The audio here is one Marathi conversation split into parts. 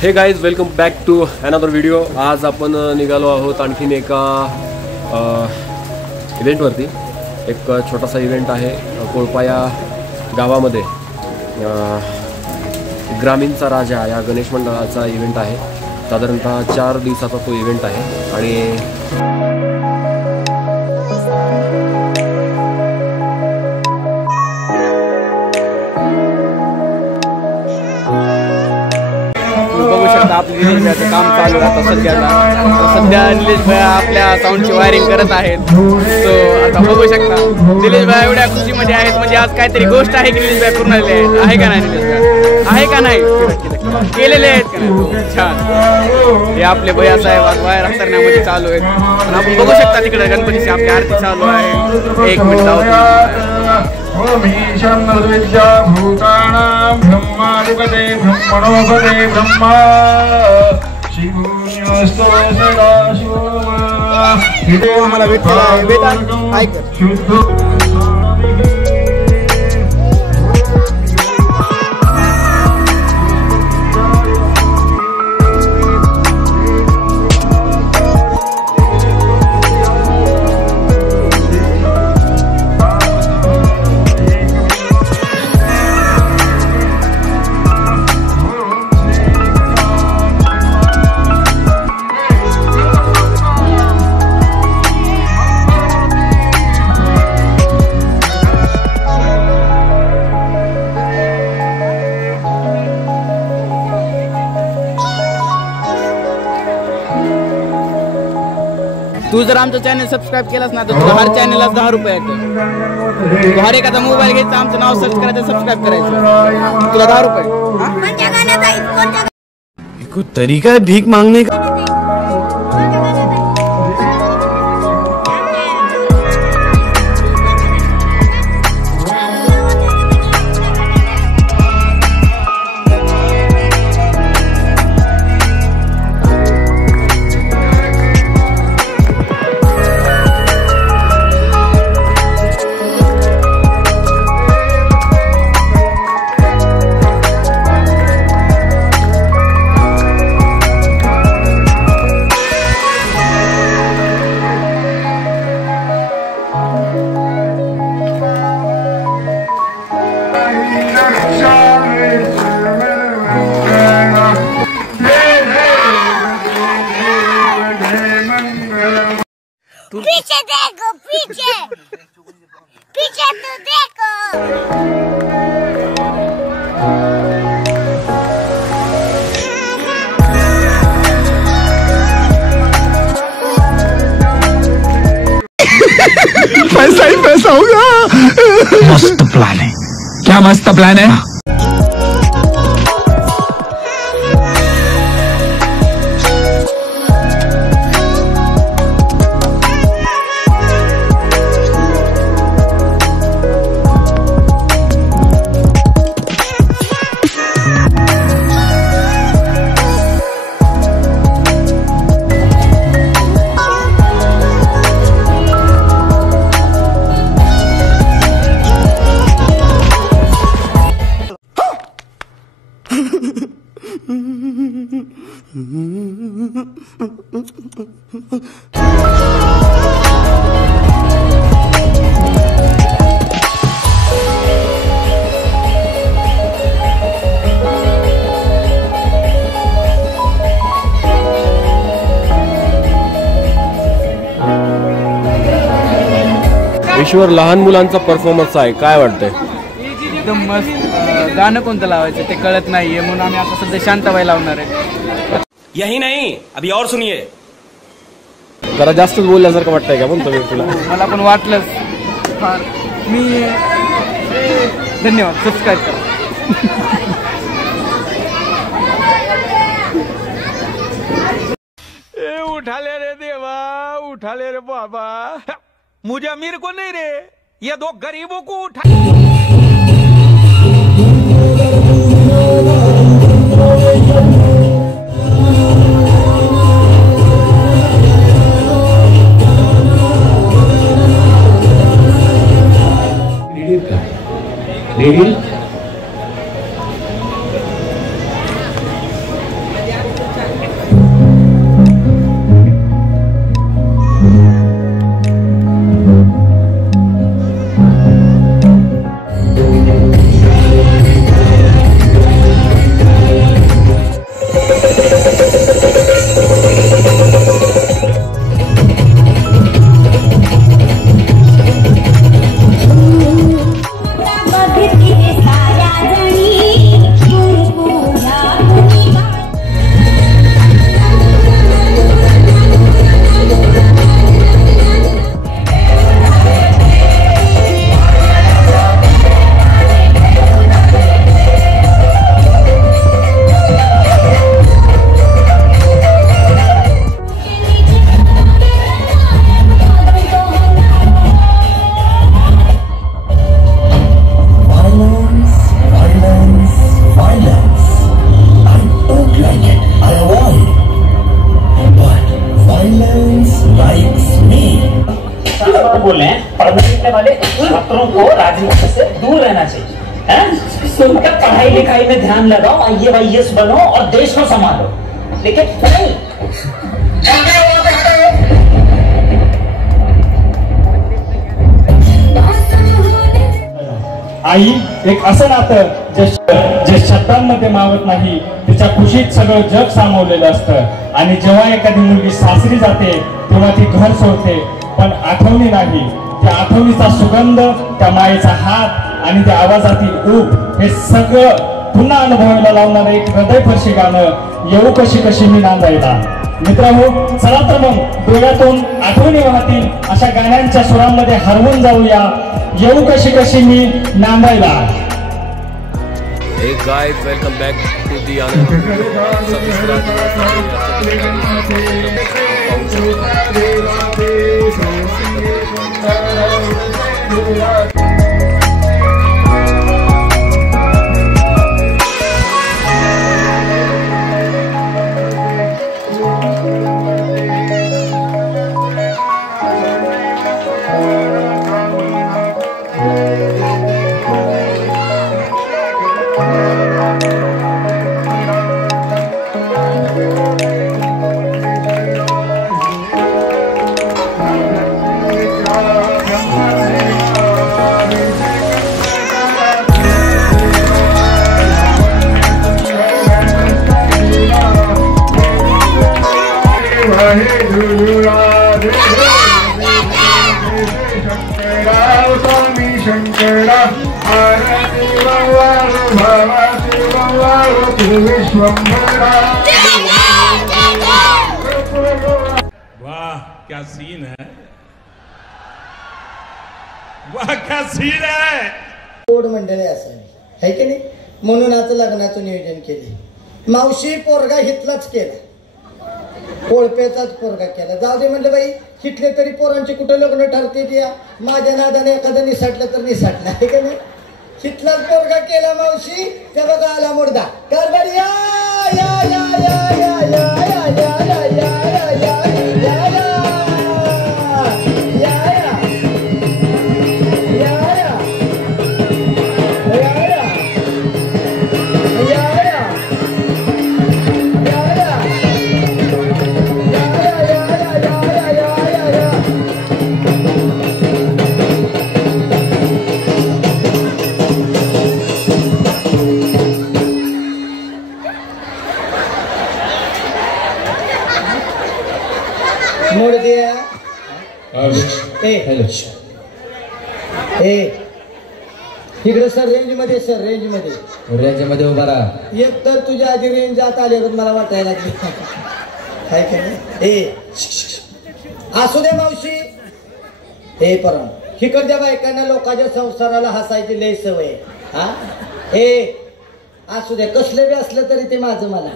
हे guys, welcome back to another video. आज आपण निघालो आहोत आणखीन एका इव्हेंटवरती। एक छोटासा इव्हेंट आहे कोळपाया गावामध्ये। ग्रामीणचा राजा या गणेश मंडळाचा इव्हेंट आहे। साधारणतः 4 दिवसाचा तो इव्हेंट आहे आणि आपल्या निलेश भाईचं काम चालू आहे आता सध्या निलेश भाई आपल्या साऊंडची वायरिंग करत आहेत। सो आता बघू शकता निलेश भाई एवढ्या खुशीमध्ये आहेत, म्हणजे आज काहीतरी गोष्ट आहे की निलेश भाई पूर्ण आहे का नाही, निलेश भाई आहे का नाही, केलेले आहेत का नाही। छान, हे आपले भैया साहेब आज वायर अंतरण्यामध्ये चालू आहेत आणि आपण बघू शकता तिकडे गणपतीची आपली आरती चालू आहे। 1 मिनिट ब्रह्माधिपते ब्रह्मणोपते ब्रह्मा शिवोऽस्तु सदाशिवो आम्हाला वेदांत ऐक तू जर आमचं चॅनल सबस्क्राईब केलास ना तर तुला हर चॅनलला 10 रुपये येते। तू हर एखादा मोबाईल घ्यायचा, आमचं नाव सर्च करायचं, सबस्क्राईब करायचं, तुला 10 रुपये। कोई तरीका है भीख मांगने का? पीछे देखो, पीछे पीछे तो देखो। पैसा ही पैसा होगा। मस्त प्लान है। क्या मस्त प्लान है? ईश्वर, लहान मुलांचा परफॉर्मन्स आहे, काय वाटतंय? एकदम मस्त। गाणं कोणतं लावायचं ते कळत नाहीये, म्हणून आम्ही आता सध्या शांताबाई लावणार आहे। यही नहीं, अभी और सुनिए। जरा जास्तच बोलल्यासारखं वाटतंय का म्हणतो मी तुला? मला पण वाटलंच फार। मी धन्यवाद, सबस्क्राईब करा। उठा ले रे देवा, उठा ले रे बाबा, मुझे अमीर को नहीं रे, ये 2 गरीबों को उठा। बोल रहे हैं पढ़ने लिखने वाले छात्रों को राजनीति से दूर रहना चाहिए, सुनकर पढ़ाई लिखाई में ध्यान लगाओ, IAS बनो और देश को संभालो, लेकिन नहीं। आई एक असं नातं जे शब्दांमध्ये मावत नाही, तिच्या खुशीत सगळं जग सामावलेलं असतं. आणि जेव्हा एखादी मुलगी सासरी जाते तेव्हा ती घर सोडते, पण आठवणी नाही. त्या आठवणीचा सुगंध, त्या मायेचा हात आणि त्या आवाजातील ऊब हे सगळं पुन्हा अनुभवायला लावणारं एक हृदयस्पर्शी गाणं येऊ कशी कशी मी नांदायला. मित्रांनो, चला तर मग डोळ्यातून आठवणी वाहतील अशा गाण्यांच्या सुरांमध्ये हरवून जाऊया. येऊ कशी कशी मी नांदायला. Hey guys, welcome back to the वाह क्या सीन है, वाह क्या सीन है. गोड मंडळी असावी है की नाही, म्हणून आता लग्नाचं नियोजन केले. मावशी पोरगा हितलाच केला, कोळपेचाच पोरगा केला. जाऊ दे म्हणलं बाई, हिटले तरी पोरांचे कुठं लग्न ठरते द्या. माझ्या नादाने एखादं निसाटलं तर निसाटलं आहे का नाही. हितलाच पोरगा केला मावशी. त्या बघा आला मुर्दा कारभार. या या या या या या या या या या या इकडे सर रेंज मध्ये, सर रेंज मध्ये उभा राहा. एक तर तुझ्या आधी रेंज जात आली मला वाटायला लागली काय काय. असू दे मावशी. हे परम इकडच्या बायकांना लोकांच्या संसाराला हसायची लय सवय. हा असू दे, कसले बी असलं तरी ते माझं मला.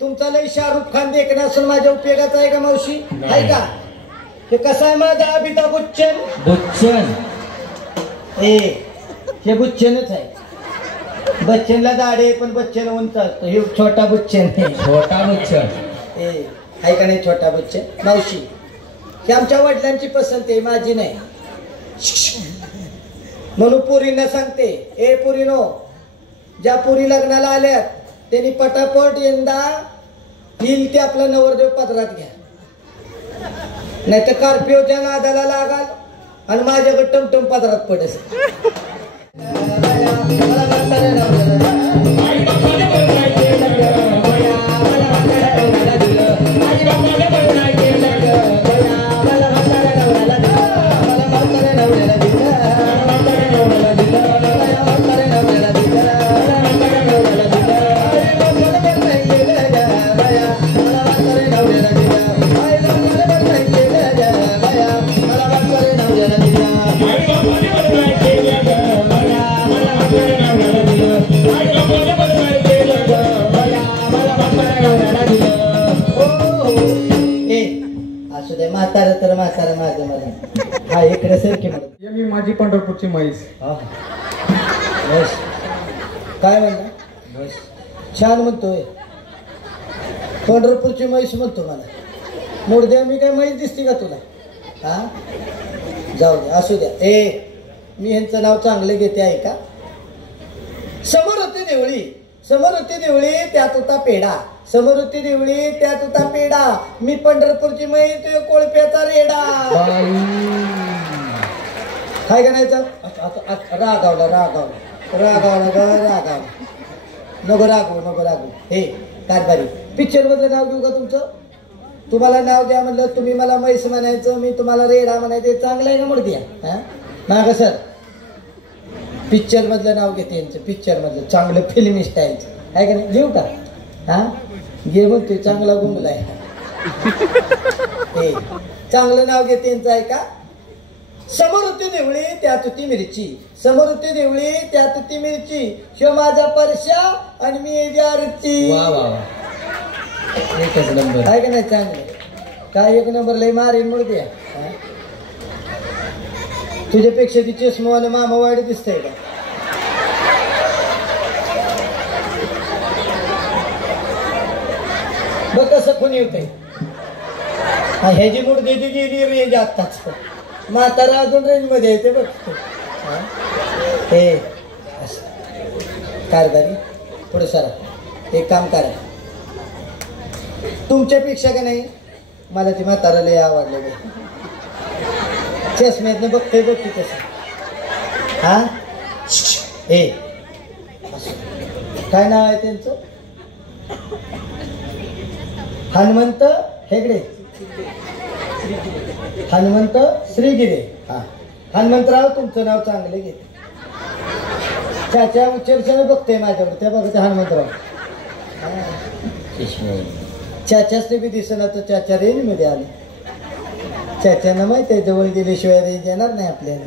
तुमचा लय शाहरुख खान देखणं असून माझ्या उपयोगाचा आहे का मावशी, आहे का. हे कसं आहे माझा अमिताभ बच्चन. हे बुच्चनच आहे. बच्चनला दाढी पण बच्चन उंच असतो. हे छोटा बुच्चन. आहे का नाही छोटा बच्चन. मावशी ही आमच्या वडिलांची पसंत आहे, माझी नाही. म्हणून पुरींना सांगते, ए पुरीनो, ज्या पुरी लग्नाला आल्यात त्यांनी पटापट यंदा येईल ते आपला नवरदेव पदरात घ्या, नाही तर कार्पिओच्या नादाला लागाल आणि माझ्याकडे टमटम पदरात पडेल. म्हातारा तर म्हातारा माझं मला. हा इकडे सर की मला. मी माझी पंढरपूरची म्हैस. बस काय म्हणला, छान म्हणतोय. पंढरपूरची म्हैस म्हणतो मला. मुर्द्या मी काय माहीत दिसते का तुला? हा जाऊ द्या, असू द्या. मी यांचं नाव चांगलं घेते आहे का? समोर होती देवळी, समोर होती देवळी, त्यात होता पेढा. समोर होती देवळी, त्यात होता पेढा. मी पंढरपूरची मै, तुझ्या कोळप्याचा रेडा. काय करायचं? रागावला रागावला रागावला ग रागावला. नको रागवू नको रागवू. हे कारभारी, पिक्चर मधलं नाव घेऊ का तुमचं? तुम्हाला नाव द्या म्हणलं, तुम्ही मला म्हैस म्हणायचं, मी तुम्हाला रेडा म्हणायचं. चांगलं आहे का मूर्ती? हा माग सर, पिक्चर मधलं नाव घेते यांचं, पिक्चर मधलं चांगलं फिल्मी स्टाईलचं आहे का नाही? घेऊ का? हा घे म्हणतोय, चांगला गुंगला आहे. चांगलं नाव घेते यांचं आहे का? समोर होती देवळी, त्यात होती मिरची. समोर होती देवळी, त्यात होती मिरची. शिव माझा परशा आणि मी जारची. वा वा वा, एकच नंबर आहे का नाही? चांगलं काय एक नंबर लय मारेन मूर्ती. तुझ्यापेक्षा ती चष्मावाला मामा वाईट दिसतंय का? बघ कसं कोणी होतंय. ह्याची मूर्ती ती गेली रेंज आत्ताच, म्हातारा अजून रेंज मध्ये येते बघ. हे कारभारी पुढे सरा, एक काम करा. तुमच्यापेक्षा का नाही मला ती म्हातारा लय आवडलं. चष्म्यातनं बघते बघ ती कसं. हा हे काय नाव आहे त्यांचं? हनुमंत हेगडे, हनुमंत श्रीगिरे. हा हनुमंतराव, तुमचं नाव चांगलं घेते. चाच्या उच्चरशाने बघते माझ्याकडे, त्या बघते हनुमंतराव. चाच्याच बी दिसला तर चाच्या रेंज मध्ये आले. चाच्यानं माहिती आहे जवळ गेल्याशिवाय रेंज येणार नाही आपल्याला.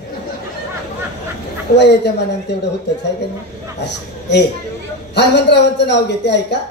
वयाच्या मनाने तेवढं होतच आहे का नाही? असं हनुमंतरावांचं नाव घेते ऐका.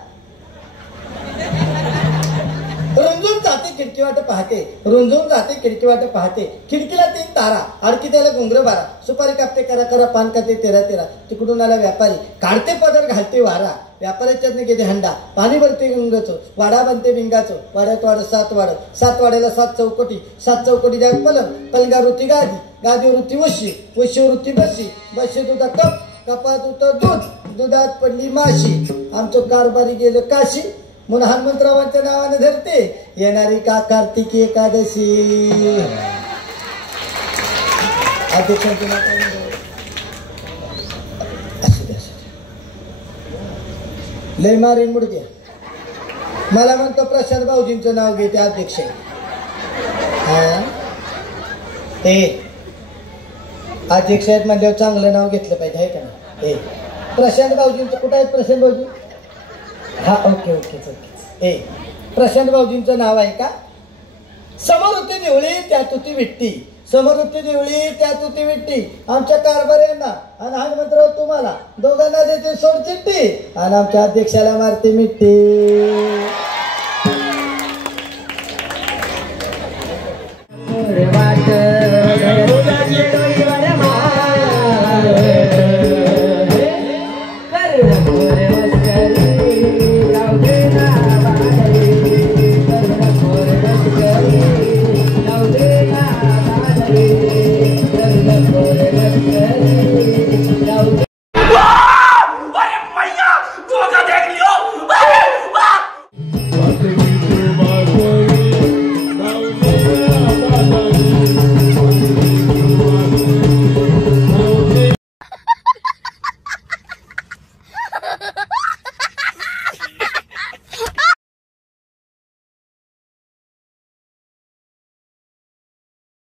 रुंजून जाते खिडकी वाट पाहते, रुंजून जाते खिडकी वाट पाहते. खिडकीला 3 तारा, अडकी त्याला घुंगर बारा. सुपारी कापते करा करा, पान कापते 13 तिकडून आला व्यापारी, काढते पदर घालते वारा. व्यापाऱ्याच्याच घेते हंडा, पाणी भरते गंगाचं. वाडा बनते भिंगाचं, वाड्यात वाड 7 वाड, 7 वाड्याला 7 चौकटी. 7 चौकटी जाग पलंग, पलंगा वृत्ती गादी, गादीवर वृत्ती वशी, वशीवर वृत्ती बशी, बशी दुधा कप, कपात होतं दूध, दुधात पडली माशी. आमचं कारभारी गेलं काशी, म्हणून हनुमंतरावांच्या नावाने धरते येणारी का कार्तिकी एकादशी. अध्यक्षांचं नाव काय? लय मारेन मुडद्या. मला म्हणतो प्रशांत भाऊजींचं नाव घेते अध्यक्ष. अध्यक्ष आहेत म्हणल्यावर चांगलं नाव घेतलं पाहिजे आहे का नाही? प्रशांत भाऊजींचं कुठं आहेत? प्रशांत भाऊजी, हा ओके ओके ओके. प्रशांत भाऊजींचं नाव आहे का? समोर होती देवळी, त्यात होती विट्टी. समोर होती देवळी, त्यात होती विट्टी. आमच्या कारभाऱ्यांना आणि हनुमंतराव तुम्हाला दोघांना देते सोड चिट्टी, आणि आमच्या अध्यक्षाला मारते मिट्टी. वाट